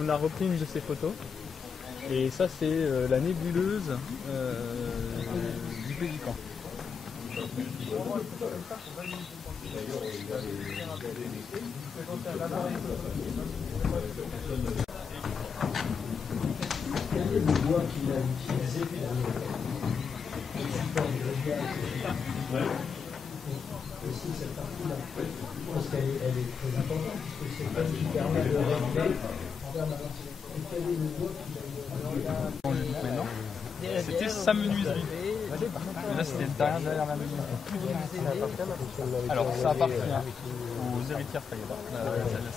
on a repris une de ses photos. Et ça, c'est la nébuleuse du Pélican. Quel est le bois qu'il a utilisé aussi cette partie-là? Je pense qu'elle est très importante puisque c'est elle qui permet de régler en permanence. Et quel est le bois qu'il a utilisé? C'était sa menuiserie. Et là, c'était derrière la menuiserie. Alors, ça appartient aux héritières Fayada,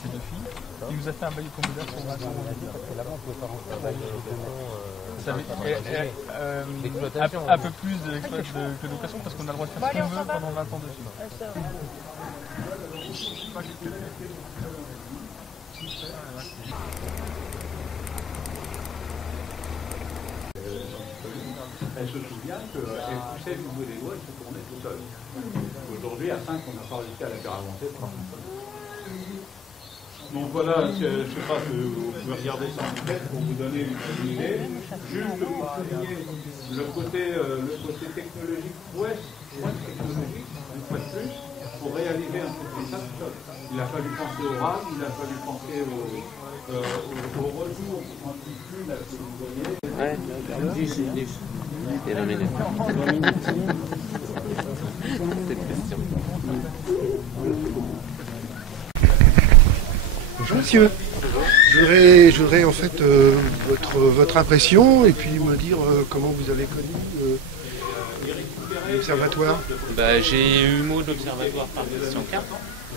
ces deux filles. Il nous a fait un bail communautaire pour Vincent. Un peu plus de location parce qu'on a le droit de faire ce qu'on veut pendant 20 ans dessus. Elle se souvient qu'elle poussait le bout des doigts et se tournait tout seul. Aujourd'hui, à 5, on n'a pas réussi à la faire avancer. Donc voilà, je ne sais pas si vous pouvez regarder ça en tête pour vous donner une idée. Juste pour souligner le côté technologique, technologique, une fois de plus, pour réaliser un truc comme ça. Il a fallu penser au RAM, il a fallu penser au retour en petite plume que vous voyez. Ouais, 10 et 20 minutes. Cette question. Bonjour monsieur. Je voudrais en fait votre impression et puis me dire comment vous avez connu l'observatoire. J'ai eu mot de l'observatoire par Christian K.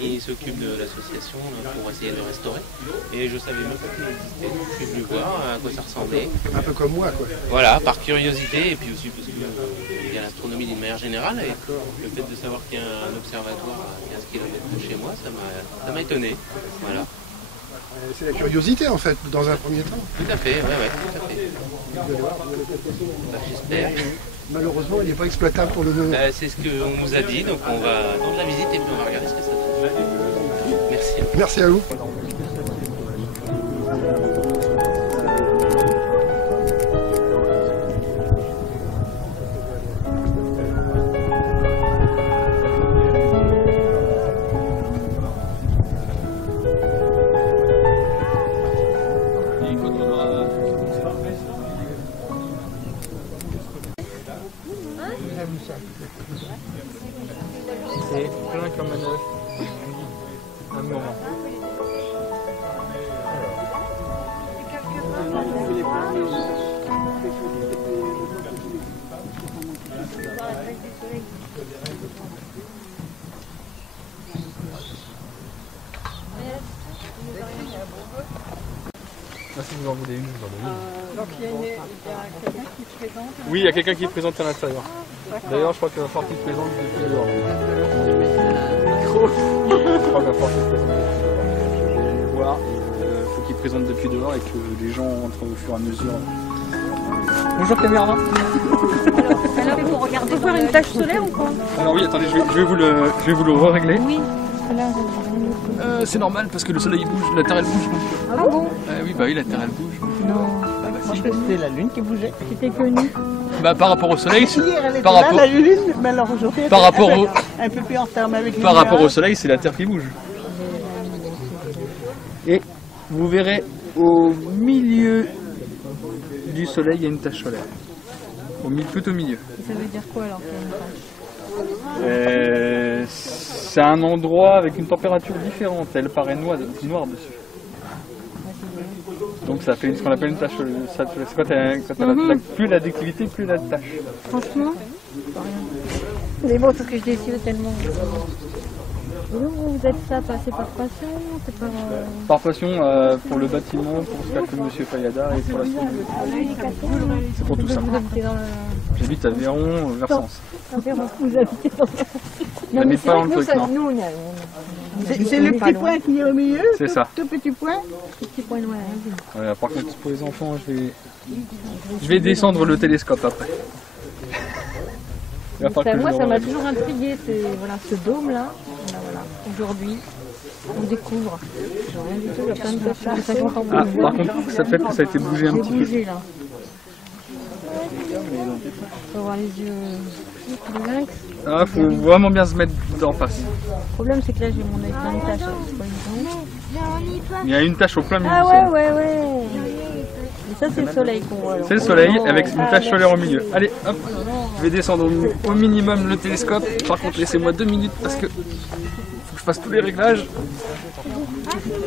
Il s'occupe de l'association pour essayer de restaurer. Et je savais même pas qu'il existait, donc je suis venu voir à quoi ça ressemblait. Un peu comme moi quoi. Voilà, par curiosité et puis aussi parce qu'il y a l'astronomie d'une manière générale. Et le fait de savoir qu'il y a un observatoire à 15 km de chez moi, ça m'a étonné. Voilà. C'est la curiosité en fait, dans un premier temps. Tout à fait, ouais, tout à fait. J'espère. Malheureusement, il n'est pas exploitable pour le moment. C'est ce qu'on nous a dit, donc on va dans la visite et puis on va regarder ce que ça donne. Merci. Merci à vous. C'est plein comme un œuf. Un moment. Si vous en voulez une, je vous en donne une. Donc il y a quelqu'un qui présente. Oui, il y a quelqu'un qui présente à l'intérieur. D'ailleurs, je crois qu'il va falloir qu'il se présente depuis dehors. Je crois qu'il va falloir qu'il se présente depuis dehors. Je vais voir. Il faut qu'il présente depuis dehors et que les gens entrent au fur et à mesure. Bonjour caméraman. Alors vous regardez faire une tache solaire ou quoi? Alors oui, attendez, je vais vous le régler. Oui. C'est normal parce que le soleil bouge, la terre elle bouge. Ah bon? Oui, bah oui, la terre elle bouge. Non. Ah bah si. C'était la lune qui bougeait. C'était connu. Bah par rapport au soleil, Hier, elle était par là, rapport, la lune, mais alors aujourd'hui, par rapport au, un peu plus en retard, mais avec par rapport au soleil, c'est la terre qui bouge. Et vous verrez au milieu du soleil, il y a une tache solaire. Tout au milieu. Ça veut dire quoi alors? C'est un endroit avec une température différente. Elle paraît noire dessus. Donc ça fait ce qu'on appelle une tache. Plus la d'activité, plus la tache. Franchement, les mots, parce que je décide tellement. Et donc vous êtes ça passé par passion? C'est par passion pour le bâtiment, pour ce qu'a fait M. Fayada et pour la structure. C'est pour tout ça. J'habite à Véron, vers Sens. Vous habitez dans Non, mais pas dans le truc, non. C'est le petit point qui est au milieu? C'est ça. Tout petit point? Petit point noir. Voilà, par contre, pour les enfants, je vais descendre le télescope après. Moi, ça m'a toujours intrigué, voilà, ce dôme-là. Voilà, aujourd'hui. On découvre. Rien du tout, il y a plein de personnes qui savent encore Ah, par contre, ça fait que ça a été bougé un J'ai petit peu. bougé là. Faut avoir les yeux de lynx. Ah, faut vraiment bien se mettre en face. Le problème c'est que là j'ai mon œil plein de taches. C'est pas évident. Il y a une tache au plein milieu. Ah du ouais, soleil. ouais, ouais. Et ça c'est le soleil qu'on voit. alors. C'est le soleil Oh, avec une tache solaire au milieu. Allez, hop, je vais descendre au minimum le télescope. Par contre, laissez-moi 2 minutes parce que faut que je fasse tous les réglages.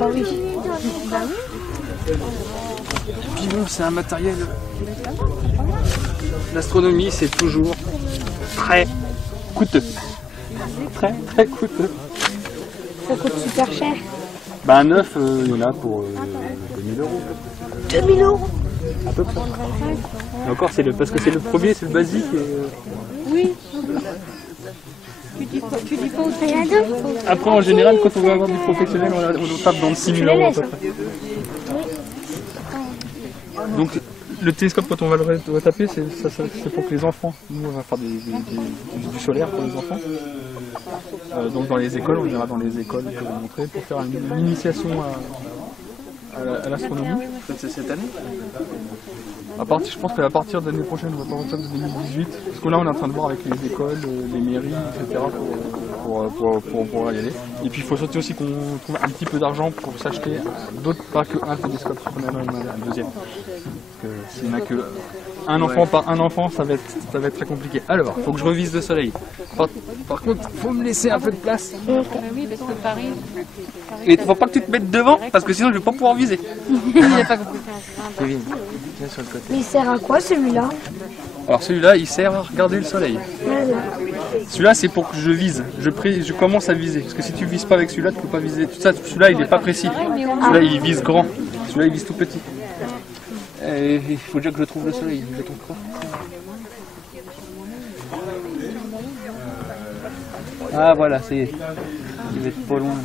Ah oui. Puis bon, c'est un matériel. L'astronomie, c'est toujours très coûteux. Très, très coûteux. Ça coûte super cher. Bah, un neuf, il y en a pour 2000 euros. 2000 €. À peu près. Et encore, parce que c'est le premier, c'est le basique. Oui. Tu dis pas où t'as la deux. Après, en général, quand on veut avoir du professionnel, on tape dans le 6000 euros à peu près. Donc, le télescope, quand on va le taper, c'est pour que les enfants, nous on va faire du solaire pour les enfants. Donc dans les écoles, on ira dans les écoles pour vous montrer, pour faire une initiation à l'astronomie. C'est cette année. Je pense qu'à partir de l'année prochaine, on va pas partir de 2018, parce que là on est en train de voir avec les écoles, les mairies, etc. pour y aller. Et puis il faut sauter aussi qu'on trouve un petit peu d'argent pour s'acheter d'autres, pas qu'un télescope, on en a un deuxième. Parce que s'il n'y en a que un enfant par un enfant, ça va être très compliqué. Alors, faut que je revise le soleil. Par contre, faut me laisser un peu de place. Oui, parce que Paris. Et faut pas que tu te mettes devant, parce que sinon je vais pas pouvoir viser. Il n'a pas compris. Kevin, viens sur le côté. Il sert à quoi celui-là? Alors celui-là, il sert à regarder le soleil. Celui-là, c'est pour que je vise. Je commence à viser. Parce que si tu vises pas avec celui-là, tu peux pas viser. Celui-là, il n'est pas précis. Celui-là, il vise grand. Celui-là, il vise tout petit. Et il faut déjà que je trouve le soleil. Je le trouve pas. Ah voilà, ça y est. Il va être pas loin.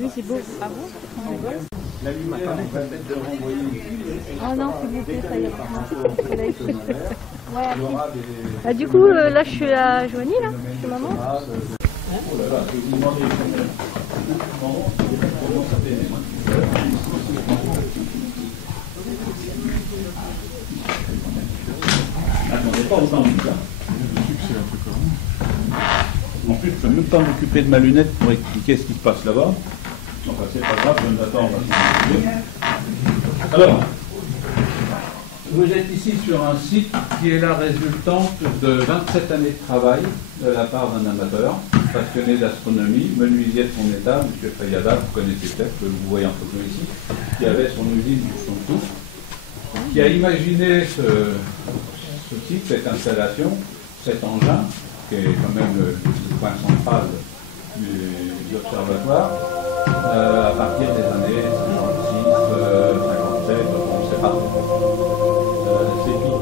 Oui, c'est beau. Ah bon? Ah non, s'il vous plaît, ça ira. Ah, du coup, là, je suis à Joanie, là, chez maman. Attendez pas autant de ça. En plus, je peux même pas m'occuper de ma lunette pour expliquer ce qui se passe là-bas. Enfin, c'est pas grave, je m'attends, on va s'occuper. Alors, vous êtes ici sur un site qui est la résultante de 27 années de travail de la part d'un amateur, passionné d'astronomie, menuisier de son état, M. Fayada, vous connaissez peut-être, que vous voyez en photo ici, qui avait son usine du Chontou, qui a imaginé ce site, cette installation, cet engin, qui est quand même le point central de l'observatoire, à partir des années 56, 57, on ne sait pas. C'est qui?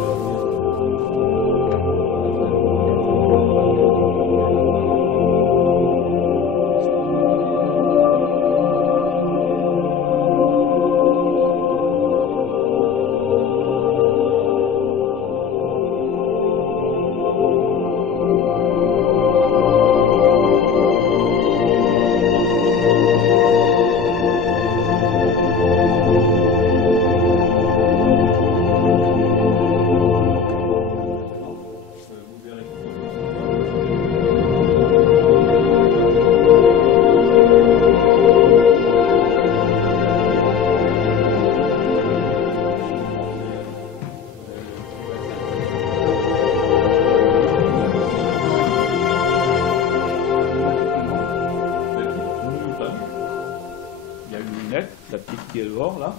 La petite qui est dehors là.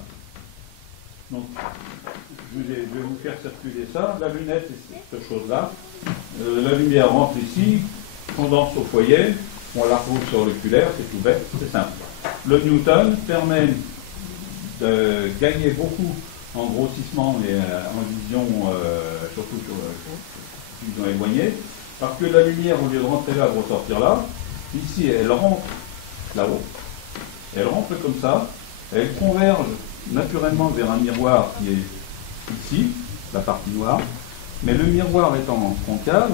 Donc je vais vous faire circuler ça. La lunette, c'est cette chose-là. La lumière rentre ici, condense au foyer, on la roule sur l'oculaire, c'est tout bête, c'est simple. Le Newton permet de gagner beaucoup en grossissement et en vision, surtout sur vision éloignée, parce que la lumière, au lieu de rentrer là, de ressortir là, ici elle rentre là-haut, elle rentre comme ça, elle converge naturellement vers un miroir qui est ici, la partie noire, mais le miroir étant concave,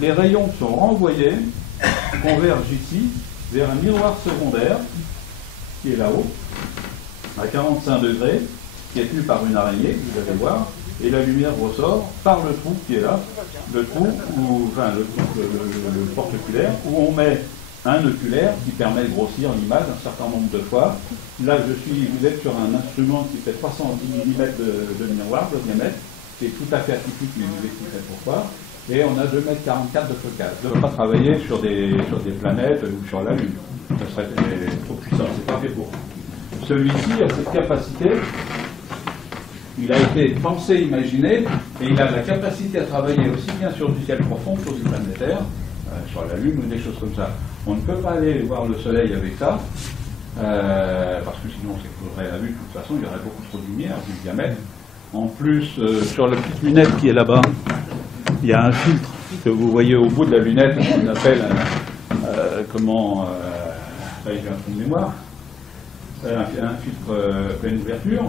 les rayons sont renvoyés, convergent ici, vers un miroir secondaire, qui est là-haut, à 45 degrés, qui est tenu par une araignée, vous allez voir, et la lumière ressort par le trou qui est là, le trou, le porte-oculaire, où on met un oculaire qui permet de grossir l'image un certain nombre de fois. Là, vous êtes sur un instrument qui fait 310 mm de miroir, de diamètre, c'est tout à fait atypique, mais je vous expliquerai pourquoi. Et on a 2,44 m de focale. On ne peut pas travailler sur des planètes ou sur la Lune. Ça serait trop puissant, c'est pas fait pour. Celui-ci a cette capacité, il a été pensé, imaginé, et il a la capacité à travailler aussi bien sur du ciel profond que sur du planétaire, sur la Lune ou des choses comme ça. On ne peut pas aller voir le Soleil avec ça, parce que sinon c'est faudrait la vue, de toute façon il y aurait beaucoup trop de lumière, du diamètre. En plus, sur la petite lunette qui est là-bas, il y a un filtre que vous voyez au bout de la lunette, qu'on appelle là j'ai un trou de mémoire, un filtre pleine ouverture.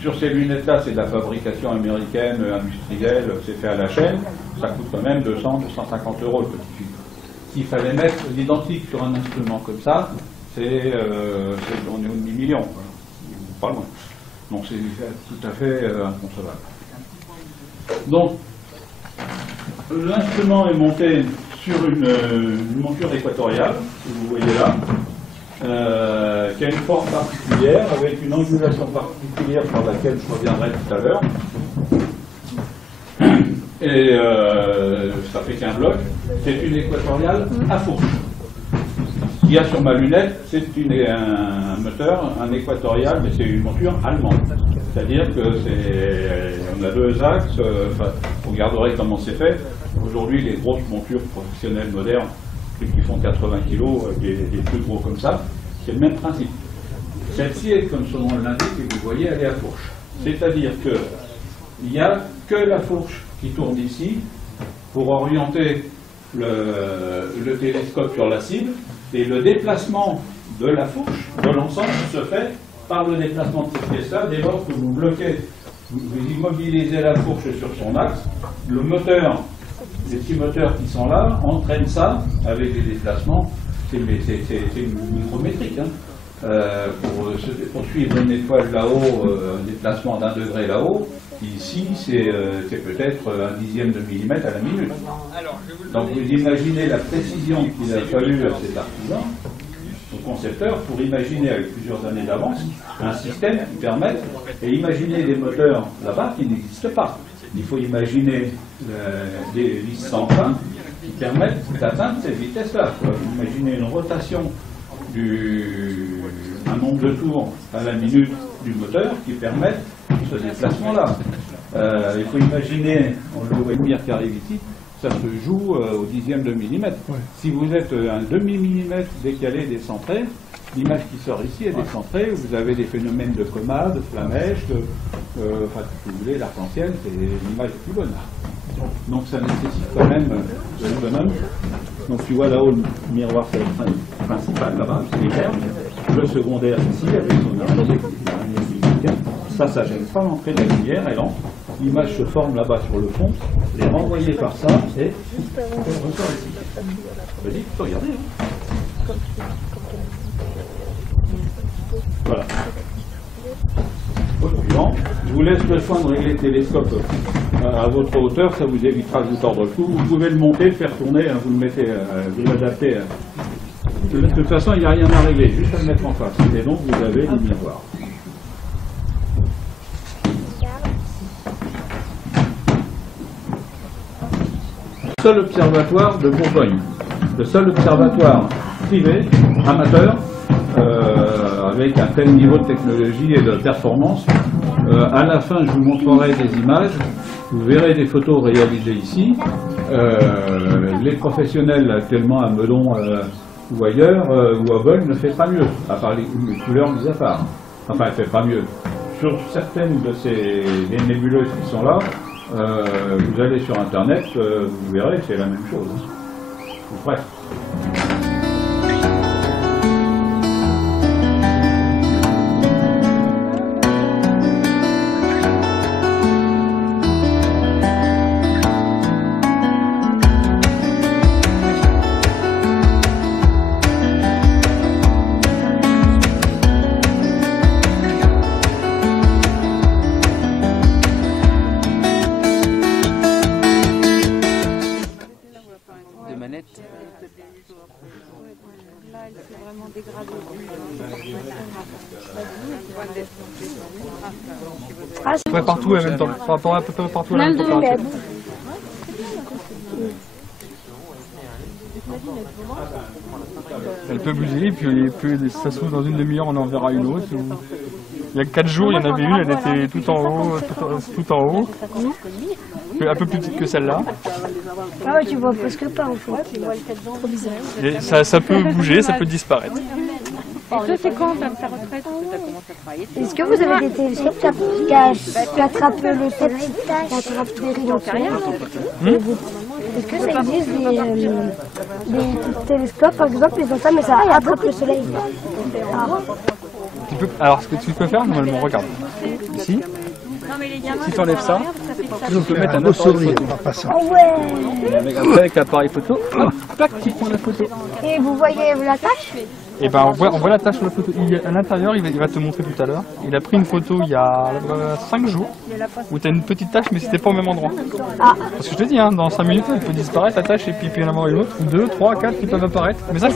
Sur ces lunettes-là, c'est de la fabrication américaine, industrielle, c'est fait à la chaîne, ça coûte quand même 200-250 € le petit filtre. S'il fallait mettre l'identique sur un instrument comme ça, on est au demi-million, pas loin. Donc c'est tout à fait inconcevable. Donc, l'instrument est monté sur une monture équatoriale, que vous voyez là, qui a une forme particulière, avec une angulation particulière sur laquelle je reviendrai tout à l'heure. Et ça fait qu'un bloc, c'est une équatoriale à fourche. Ce qu'il y a sur ma lunette, c'est un moteur, un équatorial, mais c'est une monture allemande. C'est-à-dire que on a deux axes, vous regarderez comment c'est fait. Aujourd'hui, les grosses montures professionnelles modernes, qui font 80 kg, des plus gros comme ça, c'est le même principe. Celle-ci est, comme son nom l'indique, et vous voyez, elle est à fourche. C'est-à-dire qu'il n'y a que la fourche qui tourne ici pour orienter le télescope sur la cible, et le déplacement de la fourche, de l'ensemble, se fait par le déplacement de cette pièce-là. Dès lors que vous bloquez, vous immobilisez la fourche sur son axe, le moteur, les petits moteurs qui sont là, entraînent ça avec des déplacements. C'est micrométrique. Hein. Pour suivre une étoile là-haut, un déplacement d'1 degré là-haut, ici c'est peut-être 1/10 de millimètre à la minute. Donc vous imaginez la précision qu'il a fallu à cet artisan, au concepteur, pour imaginer avec plusieurs années d'avance un système qui permette, et imaginer des moteurs là-bas qui n'existent pas. Il faut imaginer des vis sans fin qui permettent d'atteindre ces vitesses-là. Imaginez une rotation un nombre de tours à la minute du moteur qui permettent ce déplacement-là. Il faut imaginer, on le voit une lumière qui arrive ici, ça se joue au 10e de millimètre. Ouais. Si vous êtes un demi-millimètre décalé décentré, l'image qui sort ici est décentrée, vous avez des phénomènes de coma, de flamèche, enfin, si vous voulez, l'arc-en-ciel, c'est l'image plus bonne. Donc ça nécessite quand même de l'autonome. Donc tu vois là-haut le miroir principal, là-bas, c'est l'éclair. Le secondaire ici, avec son araignée. Ça gêne pas l'entrée de la lumière, elle entre. L'image se forme là-bas sur le fond, elle est renvoyée par ça, et on ressort ici. Vas-y, tu peux regarder. Hein. Voilà. Au suivant, je vous laisse le soin de régler le télescope à votre hauteur, ça vous évitera de vous tordre le cou. Vous pouvez le monter, le faire tourner, hein, vous le mettez, vous l'adaptez. De toute façon, il n'y a rien à régler, juste à le mettre en face. Et donc, vous avez le miroir. Le seul observatoire de Bourgogne, le seul observatoire privé, amateur, avec un tel niveau de technologie et de performance. À la fin, je vous montrerai des images, vous verrez des photos réalisées ici. Les professionnels actuellement à Meudon ou ailleurs, ou à Vol, ne fait pas mieux, à part les couleurs mis à part. Enfin, elle ne fait pas mieux. Sur certaines de ces nébuleuses qui sont là, vous allez sur Internet, vous verrez, c'est la même chose. Ou presque. planète. Là, elle s'est vraiment dégradée. Ouais, partout en même temps. Par rapport à peu près partout à la même température. Elle peut bouger, et puis ça se trouve dans une demi-heure, on en verra une autre. Il y a 4 jours, il y en avait une, elle était tout en haut, un peu plus petite que celle-là. Ah ouais, tu vois presque pas en fait. Trop bizarre. Et ça peut bouger, ça peut disparaître. Et toi, c'est quand ta retraite? Est-ce que vous avez des télescopes qui attrapent le soleil, qui attrapent les rayons solaires? Est-ce que ça existe des télescopes, par exemple, ils ont ça, mais ça attrape le soleil? Alors, ce que tu peux faire, normalement, regarde. Ici, si tu enlèves ça, tu peux mettre un appareil photo. Avec l'appareil photo, hop, tac, tu prends la photo. Et vous voyez la tâche? Et ben on voit la tâche sur la photo. À l'intérieur, il va te montrer tout à l'heure. Il a pris une photo il y a 5 jours où tu as une petite tâche, mais c'était pas au même endroit. Parce que je te dis, hein, dans 5 minutes, elle peut disparaître la tâche et puis il peut y en avoir une autre, ou 2, 3, 4 qui peuvent apparaître. Mais ça,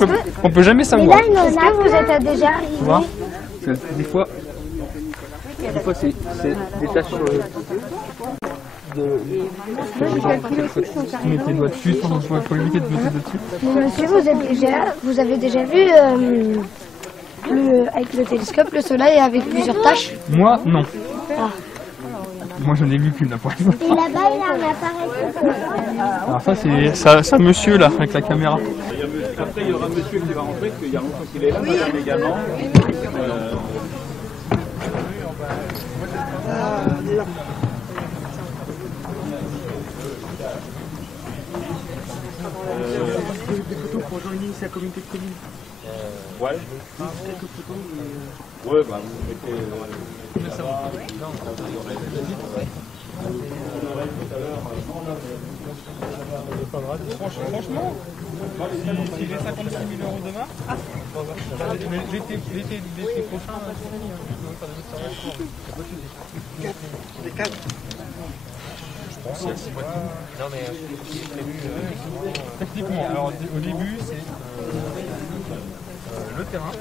on peut jamais savoir. Mais là, est-ce que vous êtes déjà arrivé? Tu vois, des fois c'est des tâches sur tu mets tes doigts dessus pour éviter de mettre dessus. Monsieur, vous avez déjà vu avec le télescope le soleil avec plusieurs tâches? Moi, non. Moi, j'en ai vu qu'une, là, pour l'instant. Et là-bas, il a un appareil photo. Alors ça, c'est ça monsieur, là, avec la caméra. Après, il y aura monsieur qui va rentrer, parce qu'il y a longtemps qu'il est là, madame également. Des photos pour joindre la communauté de communes. Ouais. Quelques photos. Ouais, bah vous mettez. Franchement, si j'ai 56 000 € demain, l'été prochain, on va faire des observations. Les cadres. Je pense qu'il y a 6 mois de tout. Non mais prévu techniquement. Alors au début c'est le terrain.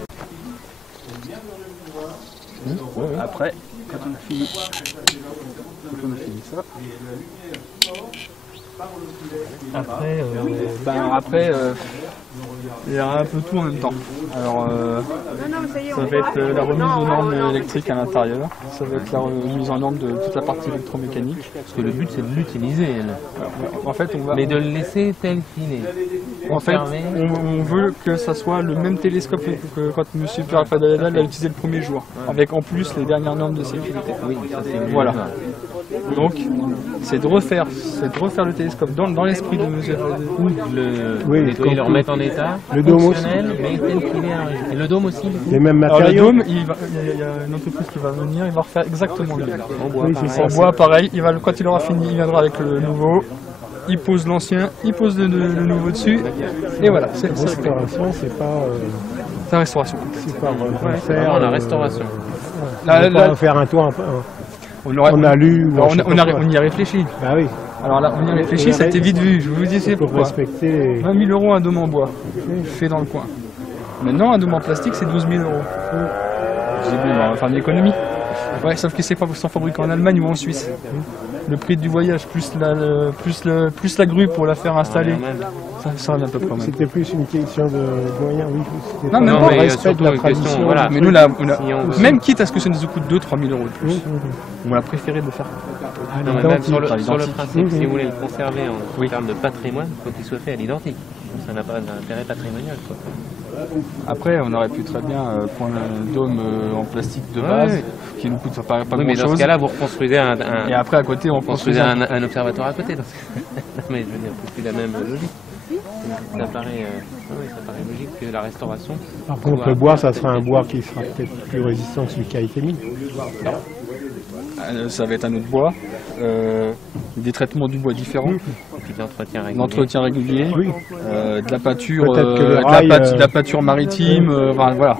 Après, quand on a fini ça, après, il y aura un peu tout en même temps. Alors, ça va être la remise aux normes électriques à l'intérieur, ça va être la remise en norme de toute la partie électromécanique. Parce que le but c'est de l'utiliser. En fait, on va. Mais de le laisser tel qu'il est. En fait, on veut que ça soit le même télescope que quand M. Pierre Fadalada l'a utilisé le premier jour, avec en plus les dernières normes de sécurité. Oui, ça c'est mieux. Voilà. Donc, c'est de refaire le télescope dans l'esprit de M. Fadalada. Nettoyer, le remettre en état, le dôme aussi. Mais tel qu'il est. Et le dôme aussi. Les mêmes Alors matériaux. le dôme, il y a une entreprise qui va venir, il va refaire exactement le même. En bois, En bois, pareil. Quand il aura fini, il viendra avec le nouveau. Il pose l'ancien, il pose le nouveau dessus, et voilà. C'est la restauration, c'est pas. C'est la restauration. C'est pas faire la restauration. Là, faire un toit. On a lu. On y a réfléchi. Bah oui. Alors là, on y a réfléchi, c'était vite vu. Je vous dis c'est pour pourquoi. Respecter. 20 000 € un dôme en bois, fait dans le coin. Maintenant, un dôme en plastique, c'est 12 000 €. J'ai dit, on va faire de l'économie. Ouais, sauf que c'est fabriqué en Allemagne ou en Suisse. Le prix du voyage, plus la grue pour la faire installer, ça revient à peu près. C'était plus une question de moyens, oui. Non, mais on respecte la tradition. Voilà. Mais nous, même quitte à ce que ça nous coûte 2 000 à 3 000 € de plus, on a préféré de le faire. Non, mais même sur le principe, si vous voulez le conserver en termes de patrimoine, il faut qu'il soit fait à l'identique. Ça n'a pas d'intérêt patrimonial, quoi. Après, on aurait pu très bien prendre un dôme en plastique de base, qui nous coûte pas grand-chose. Mais dans ce cas-là, vous reconstruisez et après, à côté, on construisez un observatoire à côté. Non, mais je veux dire, c'est plus la même logique. Ça paraît logique que la restauration. Par contre, le bois, ça sera un bois qui sera peut-être plus résistant que celui qui a été mis. Ça va être un autre bois, des traitements du bois différents, l'entretien régulier, de la pâture, de la pâture maritime, voilà.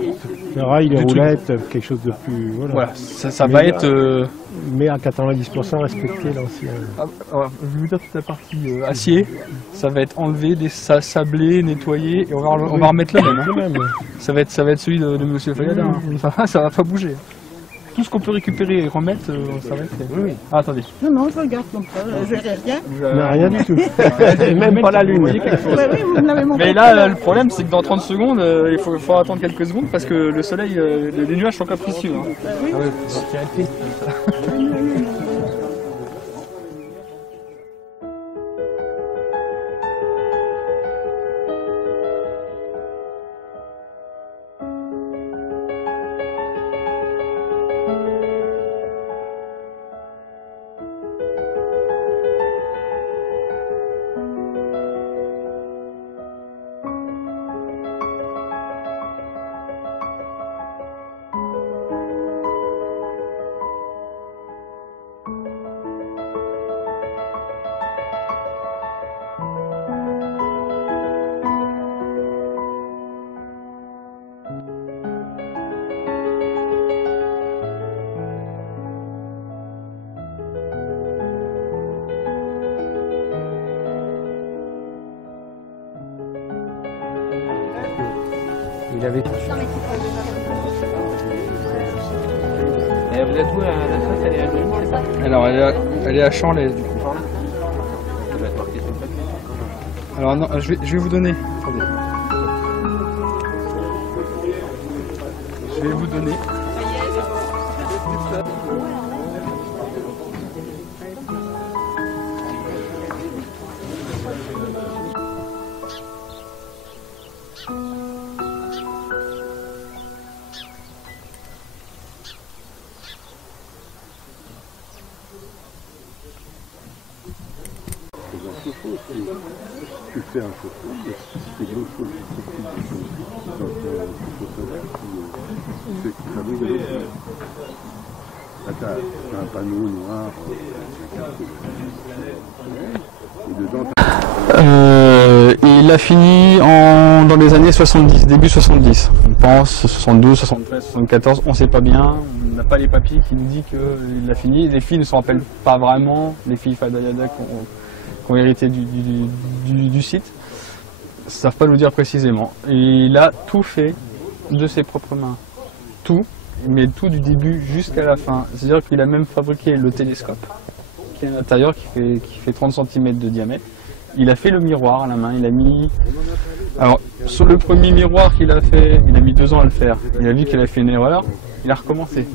Les rails, les roulettes, quelque chose de plus... Voilà, ça va être... Mais à 90% respecter l'ancien... je vais vous dire toute la partie acier, ça va être enlevé, sablé, nettoyé, et on va remettre le même. Hein. Ça va être celui de Monsieur Fayada, hein. Ça va pas bouger. Tout ce qu'on peut récupérer et remettre, ça va être fait. Oui. Ah, attendez. Non, je regarde comme ça, je verrai rien. Non, rien du tout. Même pas la lune. Mais là, le problème, c'est que dans 30 secondes, il faut attendre quelques secondes parce que le soleil, les nuages sont capricieux. Hein. Ah oui, c'est un triste. Il avait... Et vous êtes où la sauce, elle est à Lyon, c'est ça? Alors elle est à Champlaise du coup. Alors non, je vais vous donner. Attendez. Je vais vous donner. Tu fais un photo, mais c'est l'autre chose qui s'occupe dans ton photo solaire qui fabrique de l'autre. Là, tu as un panneau noir, et dedans, Il a fini dans les années 70, début 70. On pense 72, 73, 74, on ne sait pas bien. On n'a pas les papiers qui nous disent qu'il a fini. Les filles ne se rappellent pas vraiment, les filles Fadayada qui ont hérité du site, ne savent pas nous dire précisément. Et il a tout fait de ses propres mains. Tout, mais tout du début jusqu'à la fin. C'est-à-dire qu'il a même fabriqué le télescope, qui est à l'intérieur, qui fait 30 cm de diamètre. Il a fait le miroir à la main, il a mis... Alors, sur le premier miroir qu'il a fait, il a mis 2 ans à le faire. Il a vu qu'il a fait une erreur, il a recommencé.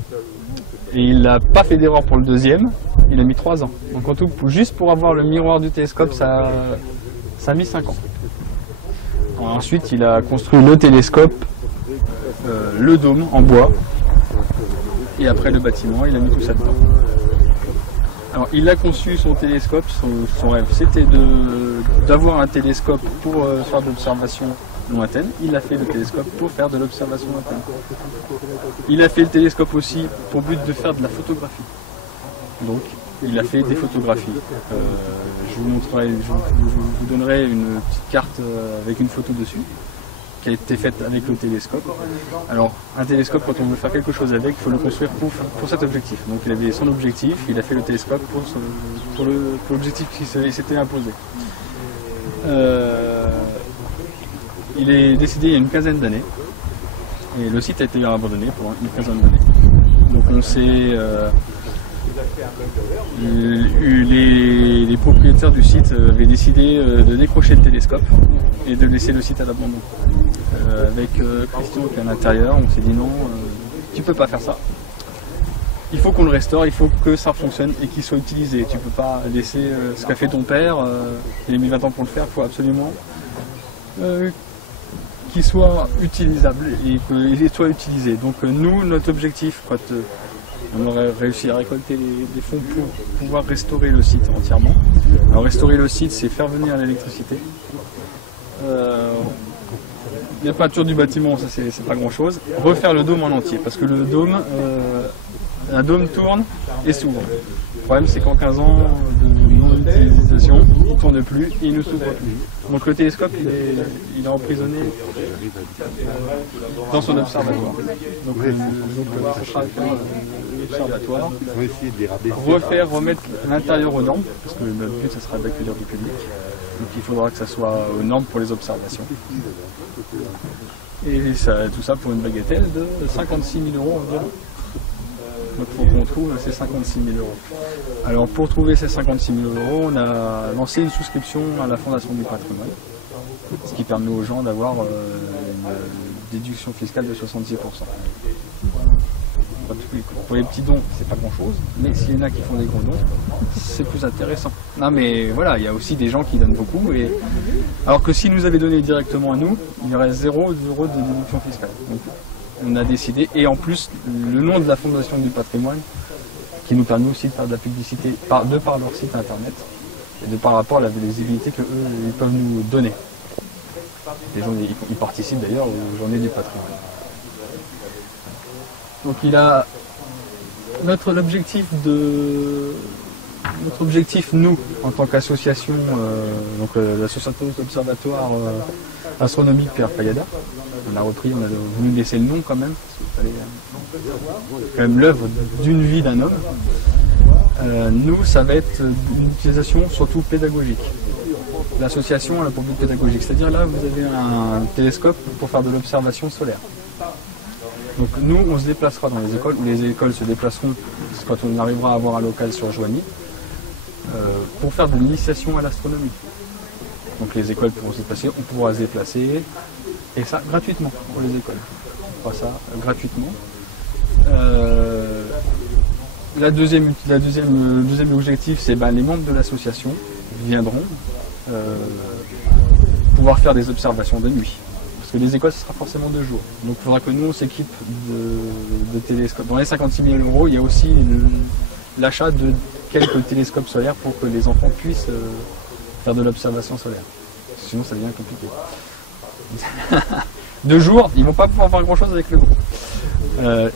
Et il n'a pas fait d'erreur pour le deuxième, il a mis 3 ans. Donc en tout, juste pour avoir le miroir du télescope, ça a mis 5 ans. Alors, ensuite, il a construit le télescope, le dôme en bois, et après le bâtiment, il a mis tout ça dedans. Alors, il a conçu son télescope, son rêve, c'était d'avoir un télescope pour faire de l'observation lointaine. Il a fait le télescope pour faire de l'observation lointaine. Il a fait le télescope aussi pour but de faire de la photographie. Donc, il a fait des photographies. Je vous donnerai une petite carte avec une photo dessus, qui a été faite avec le télescope. Alors, un télescope, quand on veut faire quelque chose avec, il faut le construire pour cet objectif. Donc il avait son objectif, il a fait le télescope pour l'objectif qui s'était imposé. Il est décédé il y a une quinzaine d'années, et le site a été abandonné pendant une quinzaine d'années. Donc on s'est... les propriétaires du site avaient décidé de décrocher le télescope et de laisser le site à l'abandon. Avec Christian qui est à l'intérieur, on s'est dit non, tu peux pas faire ça. Il faut qu'on le restaure, il faut que ça fonctionne et qu'il soit utilisé. Tu peux pas laisser ce qu'a fait ton père, il a mis 20 ans pour le faire, il faut absolument qu'il soit utilisable et qu'il soit utilisé. Donc nous, notre objectif, quand on aurait réussi à récolter des fonds pour pouvoir restaurer le site entièrement. Alors restaurer le site, c'est faire venir l'électricité. La peinture du bâtiment, ça c'est pas grand chose. Refaire le dôme en entier, parce que le dôme, un dôme tourne et s'ouvre. Le problème c'est qu'en 15 ans d'utilisation, il ne tourne plus et il ne s'ouvre plus. Donc le télescope, il est emprisonné dans son observatoire. Donc ça sera l'observatoire, remettre l'intérieur aux normes, parce que notre but, ça sera d'accueillir du public. Donc il faudra que ça soit aux normes pour les observations. Et ça, tout ça pour une bagatelle de 56 000 € environ. Donc il faut qu'on trouve ces 56 000 €. Alors pour trouver ces 56 000 €, on a lancé une souscription à la Fondation du patrimoine, ce qui permet aux gens d'avoir une déduction fiscale de 66%. Pour les petits dons, c'est pas grand chose, mais s'il y en a qui font des gros dons, c'est plus intéressant. Non mais voilà, il y a aussi des gens qui donnent beaucoup, et alors que s'ils nous avaient donné directement à nous, il y aurait 0 € de déduction fiscale. Donc, on a décidé, et en plus le nom de la Fondation du patrimoine, qui nous permet aussi de faire de la publicité de par leur site internet, et de par rapport à la visibilité qu'eux ils peuvent nous donner. Les gens ils participent d'ailleurs aux journées du patrimoine. Donc notre objectif, nous, en tant qu'association, l'association d'observatoire astronomique Pierre Fayada, on a voulu laisser le nom quand même, parce qu'il fallait quand même l'œuvre d'une vie d'un homme. Nous, ça va être une utilisation surtout pédagogique. L'association a un public pédagogique, c'est-à-dire là, vous avez un télescope pour faire de l'observation solaire. Donc nous, on se déplacera dans les écoles, ou les écoles se déplaceront quand on arrivera à avoir un local sur Joigny, pour faire de l'initiation à l'astronomie. Donc les écoles pourront se déplacer, on pourra se déplacer, et ça gratuitement pour les écoles. On fera ça gratuitement. Le deuxième objectif, c'est les membres de l'association viendront pouvoir faire des observations de nuit. Parce que les écoles, ce sera forcément de jour. Donc il faudra que nous, on s'équipe de télescopes. Dans les 56 000 €, il y a aussi l'achat de quelques télescopes solaires pour que les enfants puissent faire de l'observation solaire. Sinon, ça devient compliqué. De jour, ils ne vont pas pouvoir faire grand-chose avec le gros.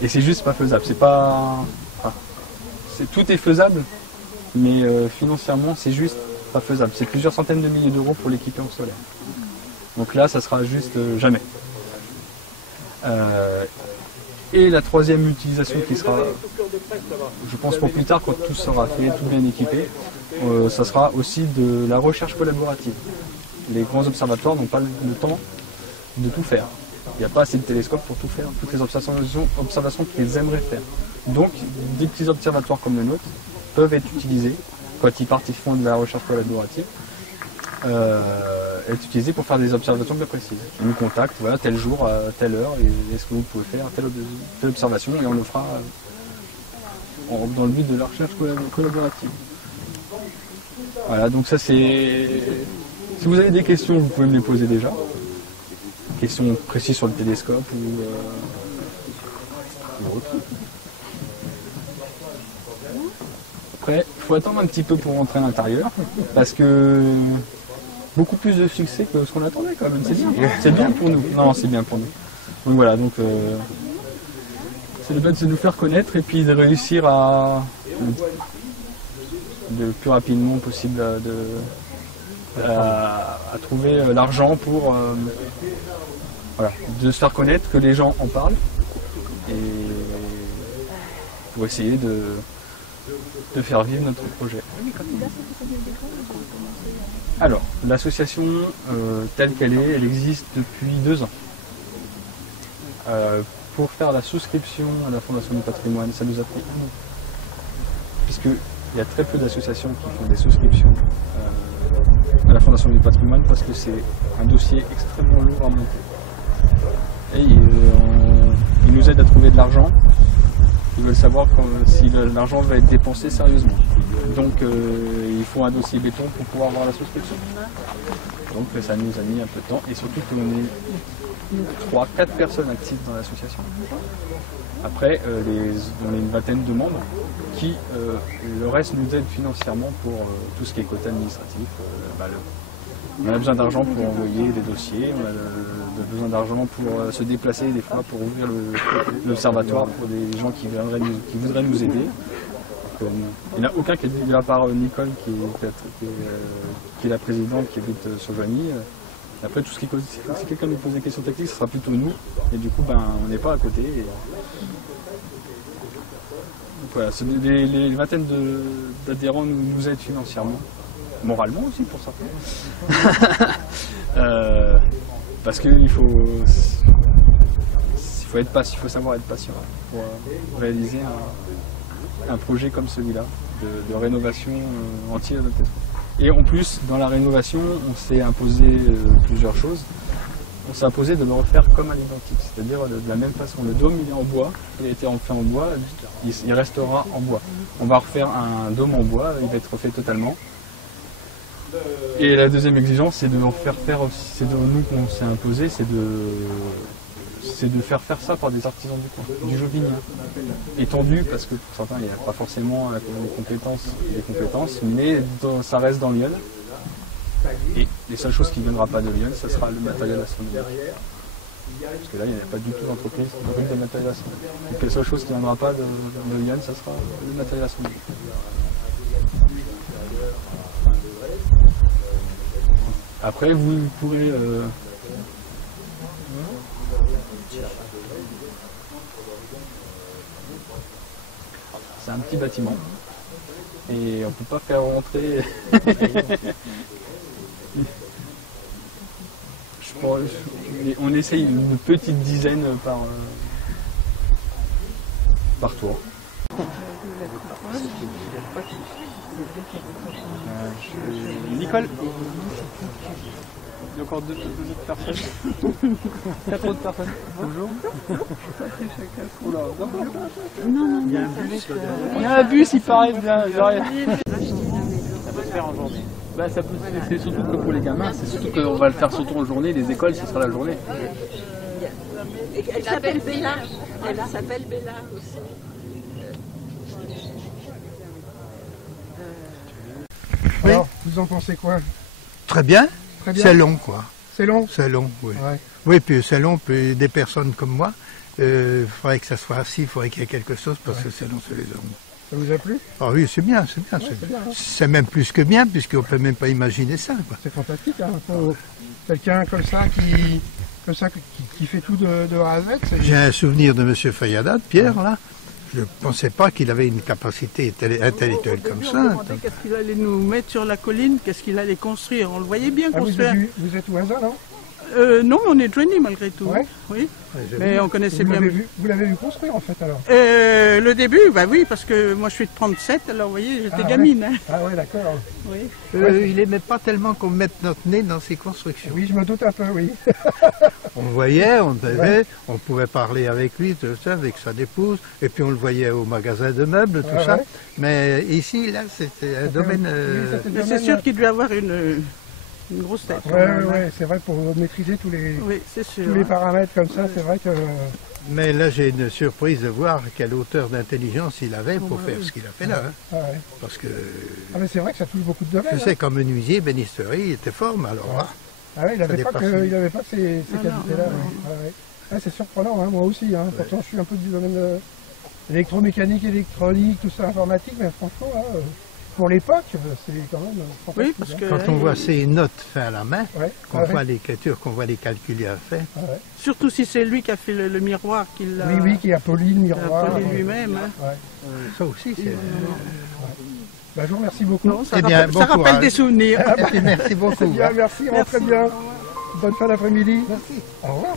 Et c'est juste pas faisable. C'est pas... tout est faisable, mais financièrement, c'est juste pas faisable. C'est plusieurs centaines de milliers d'euros pour l'équiper en solaire. Donc là, ça sera juste jamais. Et la troisième utilisation qui sera, je pense pour plus tard, quand tout sera fait, tout bien équipé, ça sera aussi de la recherche collaborative. Les grands observatoires n'ont pas le temps de tout faire. Il n'y a pas assez de télescopes pour tout faire, toutes les observations qu'ils aimeraient faire. Donc, des petits observatoires comme le nôtre peuvent être utilisés quand ils font de la recherche collaborative. Être utilisé pour faire des observations bien précises. Ils nous contactent, voilà, tel jour, à telle heure, et est-ce que vous pouvez faire telle observation, et on le fera dans le but de la recherche collaborative. Voilà, donc ça c'est... Si vous avez des questions, vous pouvez me les poser déjà. Questions précises sur le télescope ou... Après, il faut attendre un petit peu pour rentrer à l'intérieur, parce que... beaucoup plus de succès que ce qu'on attendait quand même, c'est bien. C'est bien pour nous. Non, c'est bien pour nous. Donc voilà, donc c'est le but de nous faire connaître et puis de réussir à le plus rapidement possible à trouver l'argent pour voilà, de se faire connaître, que les gens en parlent et pour essayer de faire vivre notre projet. Alors, l'association telle qu'elle est, elle existe depuis 2 ans. Pour faire la souscription à la Fondation du patrimoine, ça nous a pris 1 an. Puisqu'il y a très peu d'associations qui font des souscriptions à la Fondation du patrimoine parce que c'est un dossier extrêmement lourd à monter. Et ils nous aident à trouver de l'argent. Ils veulent savoir si l'argent va être dépensé sérieusement. Donc il faut un dossier béton pour pouvoir avoir la souscription. Donc ça nous a mis un peu de temps et surtout qu'on est 3-4 personnes actives dans l'association. Après, on est une vingtaine de membres qui, le reste nous aide financièrement pour tout ce qui est côté administratif. On a besoin d'argent pour envoyer des dossiers, on a besoin d'argent pour se déplacer des fois, pour ouvrir l'observatoire pour des gens qui voudraient nous aider. il n'y en a aucun qui est dit, à part Nicole qui est la présidente, qui habite sur Joigny. Après, tout ce qui cause, si quelqu'un nous pose des questions techniques, ce sera plutôt nous. Et du coup, on n'est pas à côté. Donc, voilà, les vingtaines d'adhérents nous aident financièrement. Moralement aussi, pour certains. Parce qu'il faut savoir être patient pour réaliser un projet comme celui-là, de rénovation entière de notre espace. Et en plus, dans la rénovation, on s'est imposé plusieurs choses. On s'est imposé de le refaire comme à l'identique, c'est-à-dire de la même façon. Le dôme, il est en bois, il a été fait en bois, il restera en bois. On va refaire un dôme en bois, il va être refait totalement. Et la deuxième exigence, c'est de faire c'est de nous qu'on s'est imposé, c'est de faire ça par des artisans du coin, du Jovinien. Étendu, parce que pour certains, il n'y a pas forcément les compétences, mais ça reste dans Lyon. Et les seules choses qui ne viendra pas de Lyon, ce sera le matériel astronomique. Parce que là, il n'y a pas du tout d'entreprise qui fabrique de matériel astronomique. Donc les seules choses qui ne viendra pas de Lyon, ce sera le matériel astronomique. Après, vous pourrez... C'est un petit bâtiment. Et on ne peut pas faire rentrer... on essaye une petite dizaine par tour. Nicole, il y a encore deux autres personnes. 4 autres personnes. Bonjour. Non, il y a un bus. Il y a un bus, il paraît bien. Ça peut se faire en journée. C'est surtout que pour les gamins, c'est surtout qu'on va le faire surtout en journée. Les écoles, ce sera la journée. Elle s'appelle Bella. Elle s'appelle Bella aussi. Alors, vous en pensez quoi? Très bien. Très bien. C'est long, quoi. C'est long? C'est long, oui. Ouais. Oui, puis c'est long, puis des personnes comme moi, il faudrait que ça soit assis, il faudrait qu'il y ait quelque chose, parce que c'est long, c'est les hommes. Ça vous a plu? Ah oui, c'est bien, c'est bien. C'est même plus que bien, puisqu'on ne peut même pas imaginer ça, quoi. C'est fantastique, hein. Quelqu'un comme ça qui fait tout de A à Z. J'ai un souvenir de M. Fayadat, Pierre, là. Je ne pensais pas qu'il avait une capacité intellectuelle comme ça. Qu'est-ce qu'il allait nous mettre sur la colline, qu'est-ce qu'il allait construire. On le voyait bien construire. Vous êtes au hasard, non? Non, on est de Joigny malgré tout. Ouais. Oui. Mais on connaissait bien. Vous l'avez vu construire en fait alors? Le début, bah oui, parce que moi je suis de 37, alors vous voyez, j'étais gamine. Ouais. Hein. Ah ouais, d'accord. Oui. Il n'aimait pas tellement qu'on mette notre nez dans ses constructions. Oui, je me doute un peu, oui. On le voyait, on pouvait parler avec lui, tout ça, avec sa épouse, et puis on le voyait au magasin de meubles, tout ça. Mais ici, là, c'était un domaine... Mais c'est sûr qu'il devait avoir une grosse tête. Ouais, c'est vrai, pour maîtriser tous les paramètres comme ça, c'est vrai que... Mais là, j'ai une surprise de voir quelle hauteur d'intelligence il avait pour faire ce qu'il a fait là. Hein. Ah ouais. Parce que... Ah mais c'est vrai que ça touche beaucoup de domaines. Je sais qu'en menuisier, bénisterie, il était fort, mais alors là... Ah ouais, il n'avait pas ces qualités-là. Ouais, c'est surprenant, hein, moi aussi. Hein. Pourtant, je suis un peu du domaine de électromécanique, électronique, tout ça, informatique, mais franchement, là, pour l'époque, c'est quand même fantastique. Oui, parce que... Quand on voit ces notes faites à la main, qu'on voit l'écriture, qu'on voit les calculs qu'il a fait. Surtout si c'est lui qui a fait le miroir, qu'il a... Oui, qui a poli le miroir. Poli lui-même. Hein. Ça aussi, c'est... Bah, je vous remercie beaucoup. Non, ça rappelle des souvenirs. Merci beaucoup. C'est bien, merci, très bien. Bonne fin d'après-midi. Merci. Au revoir.